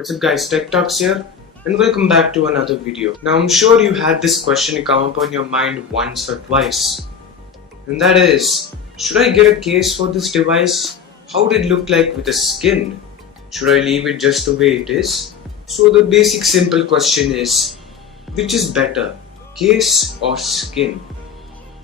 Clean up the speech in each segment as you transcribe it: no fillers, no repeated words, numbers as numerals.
What's up guys, Tech Talks here and welcome back to another video. Now I'm sure you had this question come up on your mind once or twice, and that is, should I get a case for this device? How would it look like with the skin? Should I leave it just the way it is? So the basic simple question is, which is better, case or skin?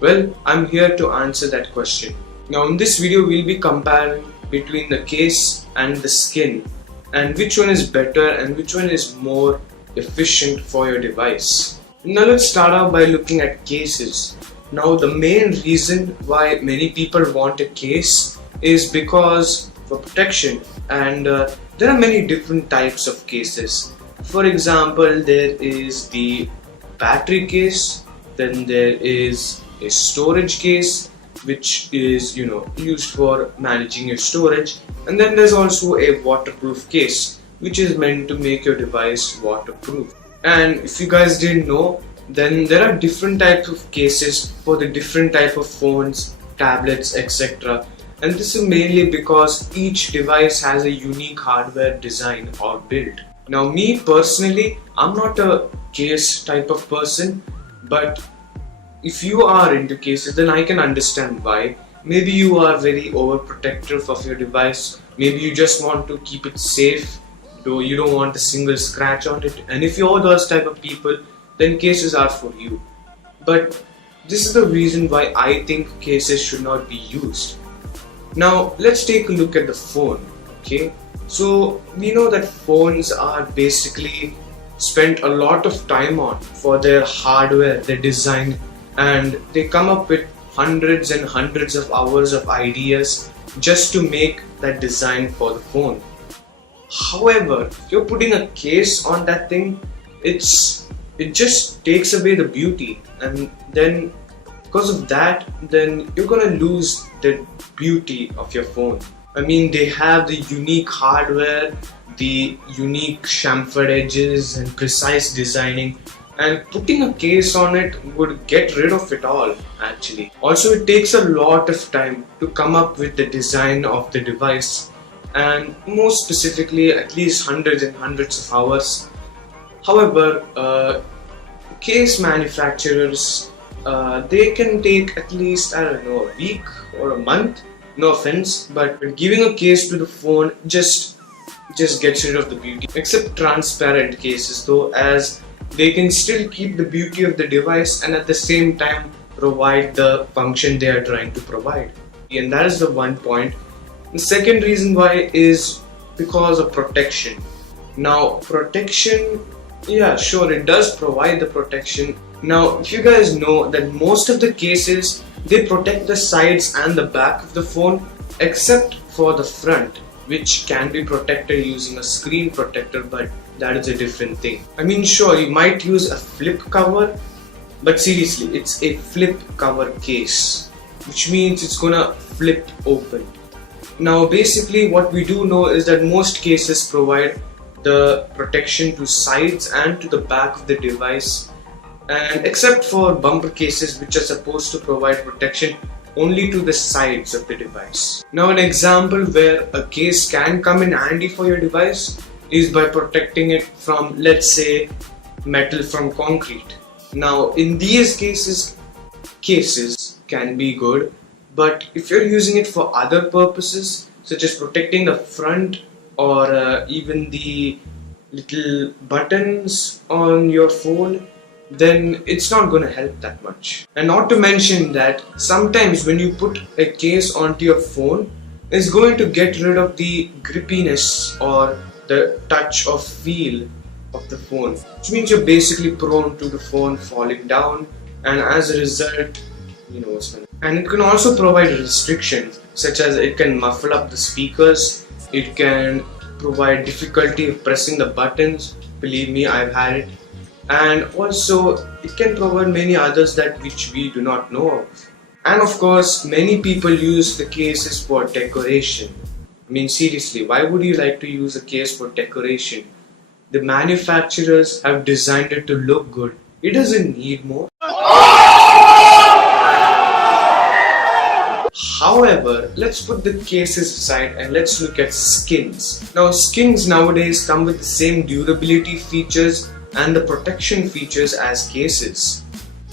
Well, I'm here to answer that question. Now in this video we'll be comparing between the case and the skin, and which one is better and which one is more efficient for your device. Now let's start out by looking at cases. Now the main reason why many people want a case is because for protection, and there are many different types of cases. For example, there is the battery case, then there is a storage case which is used for managing your storage, and then there's also a waterproof case which is meant to make your device waterproof. And if you guys didn't know, then there are different types of cases for the different type of phones, tablets, etc. And this is mainly because each device has a unique hardware design or build. Now me personally, I'm not a case type of person, but if you are into cases, then I can understand why. Maybe you are very overprotective of your device, maybe you just want to keep it safe, though you don't want a single scratch on it, and if you're those type of people, then cases are for you. But this is the reason why I think cases should not be used. Now let's take a look at the phone. Okay, so we know that phones are basically spent a lot of time on for their hardware, their design, and they come up with hundreds and hundreds of hours of ideas just to make that design for the phone. However, if you're putting a case on that thing, it just takes away the beauty, and then because of that, then you're gonna lose the beauty of your phone. I mean, they have the unique hardware, the unique chamfered edges and precise designing, and putting a case on it would get rid of it all actually. Also, it takes a lot of time to come up with the design of the device, and more specifically at least hundreds and hundreds of hours. However, case manufacturers, they can take at least, I don't know, a week or a month, no offense, but giving a case to the phone just gets rid of the beauty. Except transparent cases though, as they can still keep the beauty of the device and at the same time provide the function they are trying to provide. And that is the one point. The second reason why is because of protection. Now protection, yeah, sure, it does provide the protection. Now if you guys know that most of the cases, they protect the sides and the back of the phone except for the front, which can be protected using a screen protector, but that is a different thing. I mean, sure, you might use a flip cover, but seriously, it's a flip cover case, which means it's gonna flip open. Now basically what we do know is that most cases provide the protection to sides and to the back of the device, and except for bumper cases which are supposed to provide protection only to the sides of the device. Now an example where a case can come in handy for your device is by protecting it from, let's say, metal from concrete. Now in these cases can be good, but if you're using it for other purposes such as protecting the front or even the little buttons on your phone, then it's not going to help that much. And not to mention that sometimes when you put a case onto your phone, it's going to get rid of the grippiness or the touch or feel of the phone, which means you're basically prone to the phone falling down, and as a result, you know what's going on. And it can also provide restrictions, such as it can muffle up the speakers, it can provide difficulty of pressing the buttons, believe me, I've had it, and also it can provide many others that which we do not know of. And of course, many people use the cases for decoration. I mean, seriously, why would you like to use a case for decoration? The manufacturers have designed it to look good. It doesn't need more. However, let's put the cases aside and let's look at skins. Now, skins nowadays come with the same durability features and the protection features as cases.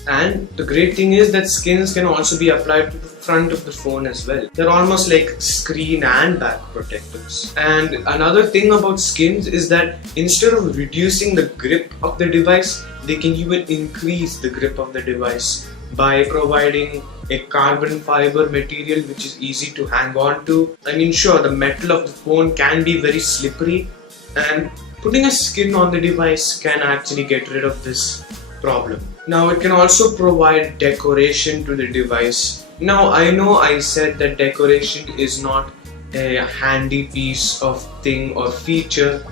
And the great thing is that skins can also be applied to the front of the phone as well. They're almost like screen and back protectors. And another thing about skins is that instead of reducing the grip of the device, they can even increase the grip of the device by providing a carbon fiber material which is easy to hang on to. I mean, sure, the metal of the phone can be very slippery, and putting a skin on the device can actually get rid of this problem. Now, it can also provide decoration to the device. Now, I know I said that decoration is not a handy piece of thing or feature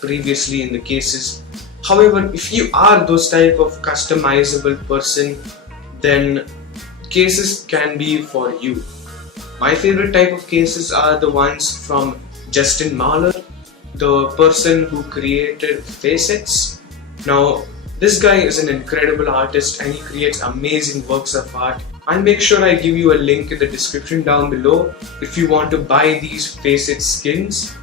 previously in the cases. However, if you are those type of customizable person, then cases can be for you. My favorite type of cases are the ones from Justin Mahler, the person who created Facets. Now, this guy is an incredible artist and he creates amazing works of art. I'll make sure I give you a link in the description down below if you want to buy these Facets skins.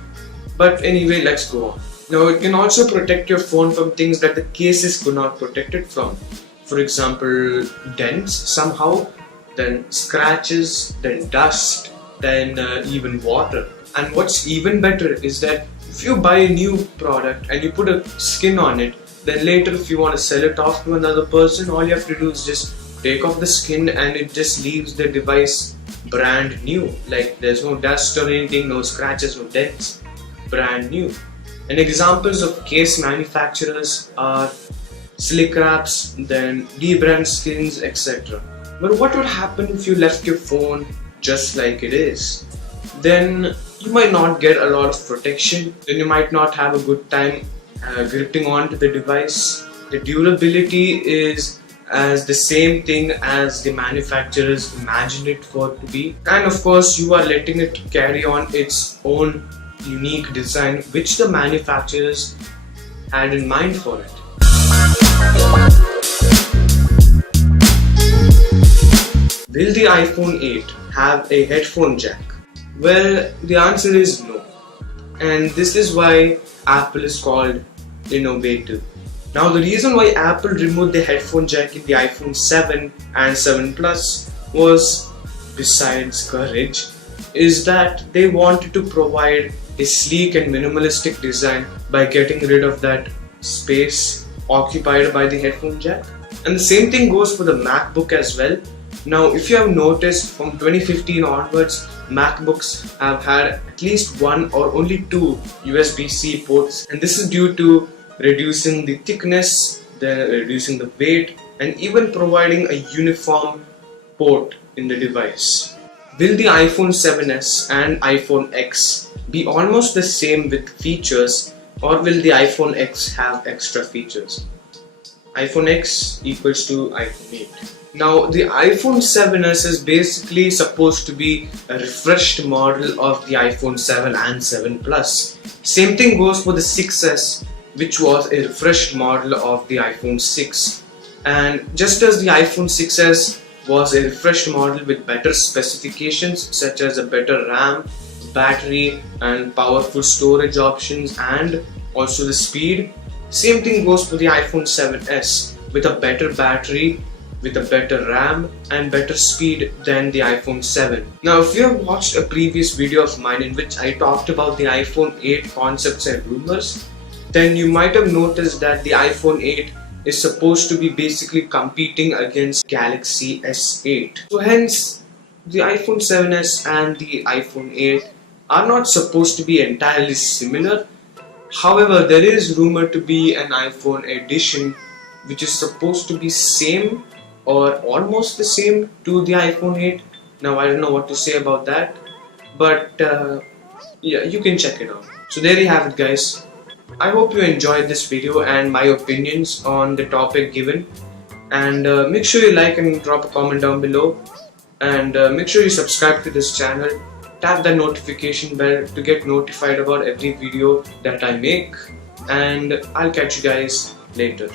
But anyway, let's go on. Now, it can also protect your phone from things that the cases could not protect it from. For example, dents somehow, then scratches, then dust, then even water. And what's even better is that if you buy a new product and you put a skin on it, then later if you want to sell it off to another person, all you have to do is just take off the skin and it just leaves the device brand new. Like there's no dust or anything, no scratches, no dents, brand new. And examples of case manufacturers are Slick Wraps, then D-brand skins, etc. But what would happen if you left your phone just like it is? Then you might not get a lot of protection, then you might not have a good time gripping onto the device. The durability is as the same thing as the manufacturers imagined it for it to be, and of course you are letting it carry on its own unique design which the manufacturers had in mind for it. Will the iPhone 8 have a headphone jack? Well, the answer is no, and this is why Apple is called innovative. Now, the reason why Apple removed the headphone jack in the iPhone 7 and 7 Plus was, besides courage, is that they wanted to provide a sleek and minimalistic design by getting rid of that space occupied by the headphone jack. And the same thing goes for the MacBook as well. Now, if you have noticed, from 2015 onwards, MacBooks have had at least one or only two USB-C ports, and this is due to reducing the thickness, then reducing the weight, and even providing a uniform port in the device. Will the iPhone 7s and iPhone X be almost the same with features, or will the iPhone X have extra features? iPhone X equals to iPhone 8. Now, the iPhone 7s is basically supposed to be a refreshed model of the iPhone 7 and 7 Plus. Same thing goes for the 6s, which was a refreshed model of the iPhone 6. And just as the iPhone 6s was a refreshed model with better specifications such as a better RAM, battery and powerful storage options and also the speed, same thing goes for the iPhone 7s with a better battery, with a better RAM and better speed than the iPhone 7. Now, if you have watched a previous video of mine in which I talked about the iPhone 8 concepts and rumors, then you might have noticed that the iPhone 8 is supposed to be basically competing against Galaxy S8. So hence, the iPhone 7s and the iPhone 8 are not supposed to be entirely similar. However, there is rumored to be an iPhone edition which is supposed to be same or almost the same to the iPhone 8. Now, I don't know what to say about that, but yeah, you can check it out. So there you have it, guys. I hope you enjoyed this video and my opinions on the topic given, and make sure you like and drop a comment down below, and make sure you subscribe to this channel. Tap the notification bell to get notified about every video that I make, and I'll catch you guys later.